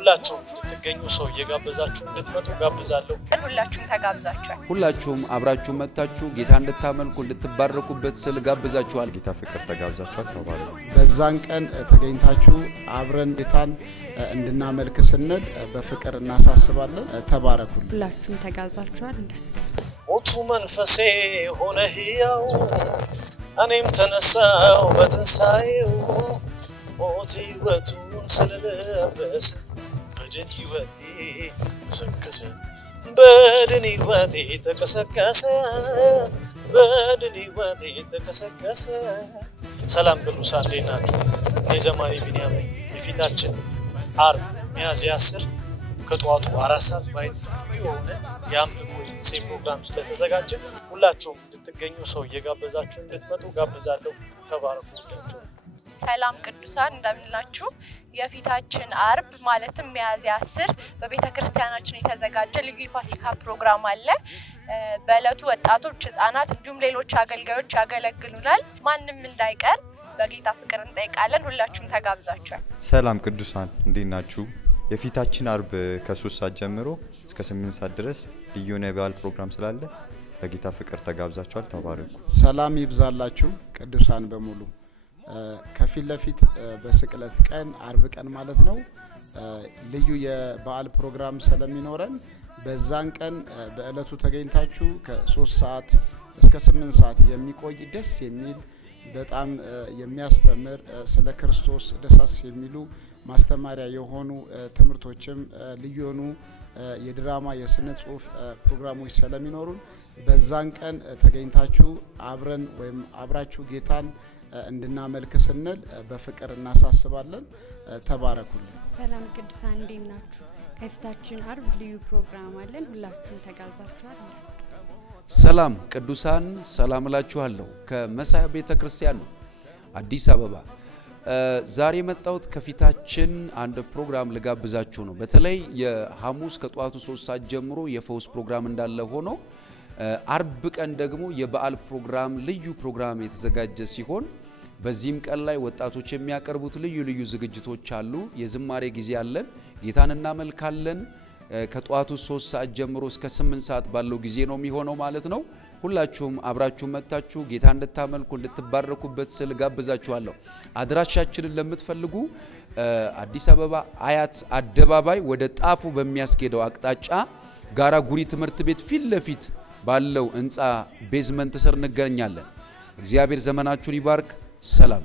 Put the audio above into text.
ሁላችሁም እንድትገኙ ሰው እየጋበዛችሁ እንድትመጡ ጋብዛለሁ። ሁላችሁም ተጋብዛችኋል። ሁላችሁም አብራችሁ መጥታችሁ ጌታ እንድታመልኩ እንድትባረኩበት ስል ጋብዛችኋል። ጌታ ፍቅር ተጋብዛችኋል። ተባረኩ። በዛን ቀን ተገኝታችሁ አብረን ጌታን እንድናመልክ ስንል በፍቅር እናሳስባለን። ተባረኩ። ሁላችሁም ተጋብዛችኋል። ሞቱ መንፈሴ ሆነ ሕያው እኔም ተነሳው በትንሣኤው ሞት ሕይወቱን ስለለበሰ በድን ሕይወቴ ተቀሰቀሰ በድን ሕይወቴ ተቀሰቀሰ በድን ሕይወቴ ተቀሰቀሰ። ሰላም ቅዱሳን እንዴት ናችሁ? እኔ ዘማሪ ቢንያም ነኝ። የፊታችን ዓርብ ሚያዝያ 10 ከጠዋቱ 4 ሰዓት ባይት የሆነ የአምልኮ የትንሣኤ ፕሮግራም ስለተዘጋጀ ሁላችሁም እንድትገኙ ሰው እየጋበዛችሁ እንድትመጡ ጋብዛለሁ። ተባረኩላችሁ። ሰላም ቅዱሳን እንደምንላችሁ። የፊታችን ዓርብ ማለትም ሚያዝያ 10 በቤተ ክርስቲያናችን የተዘጋጀ ልዩ የፋሲካ ፕሮግራም አለ። በእለቱ ወጣቶች፣ ህፃናት እንዲሁም ሌሎች አገልጋዮች ያገለግሉናል። ማንም እንዳይቀር በጌታ ፍቅር እንጠይቃለን። ሁላችሁም ተጋብዛችኋል። ሰላም ቅዱሳን እንዴት ናችሁ? የፊታችን ዓርብ ከ3 ሰዓት ጀምሮ እስከ 8 ሰዓት ድረስ ልዩ የበዓል ፕሮግራም ስላለ በጌታ ፍቅር ተጋብዛችኋል። ተባረኩ። ሰላም ይብዛላችሁ ቅዱሳን በሙሉ። ከፊት ለፊት በስቅለት ቀን ዓርብ ቀን ማለት ነው ልዩ የበዓል ፕሮግራም ስለሚኖረን በዛን ቀን በእለቱ ተገኝታችሁ ከ3 ሰዓት እስከ 8 ሰዓት የሚቆይ ደስ የሚል በጣም የሚያስተምር ስለ ክርስቶስ ደሳስ የሚሉ ማስተማሪያ የሆኑ ትምህርቶችም ልዩ የሆኑ የድራማ የስነ ጽሁፍ ፕሮግራሞች ስለሚኖሩን በዛን ቀን ተገኝታችሁ አብረን ወይም አብራችሁ ጌታን እንድናመልክ ስንል በፍቅር እናሳስባለን። ተባረኩልን። ሰላም ቅዱሳን እንዴት ናችሁ? ከፊታችን ዓርብ ልዩ ፕሮግራም አለን። ሁላችሁም ተጋብዛችኋል። ሰላም ቅዱሳን ሰላም እላችኋለሁ። ከመሳያ ቤተ ክርስቲያን ነው አዲስ አበባ። ዛሬ መጣሁት ከፊታችን አንድ ፕሮግራም ልጋብዛችሁ ነው። በተለይ የሐሙስ ከጧቱ 3 ሰዓት ጀምሮ የፈውስ ፕሮግራም እንዳለ ሆኖ ዓርብ ቀን ደግሞ የበዓል ፕሮግራም ልዩ ፕሮግራም የተዘጋጀ ሲሆን በዚህም ቀን ላይ ወጣቶች የሚያቀርቡት ልዩ ልዩ ዝግጅቶች አሉ። የዝማሬ ጊዜ አለን። ጌታን እናመልካለን። ከጧቱ 3 ሰዓት ጀምሮ እስከ 8 ሰዓት ባለው ጊዜ ነው የሚሆነው ማለት ነው። ሁላችሁም አብራችሁ መጥታችሁ ጌታ እንድታመልኩ እንድትባረኩበት ስል ጋብዛችኋለሁ። አድራሻችንን ለምትፈልጉ አዲስ አበባ አያት አደባባይ ወደ ጣፉ በሚያስኬደው አቅጣጫ ጋራ ጉሪ ትምህርት ቤት ፊት ለፊት ባለው ህንፃ ቤዝመንት ስር እንገኛለን። እግዚአብሔር ዘመናችሁን ይባርክ። ሰላም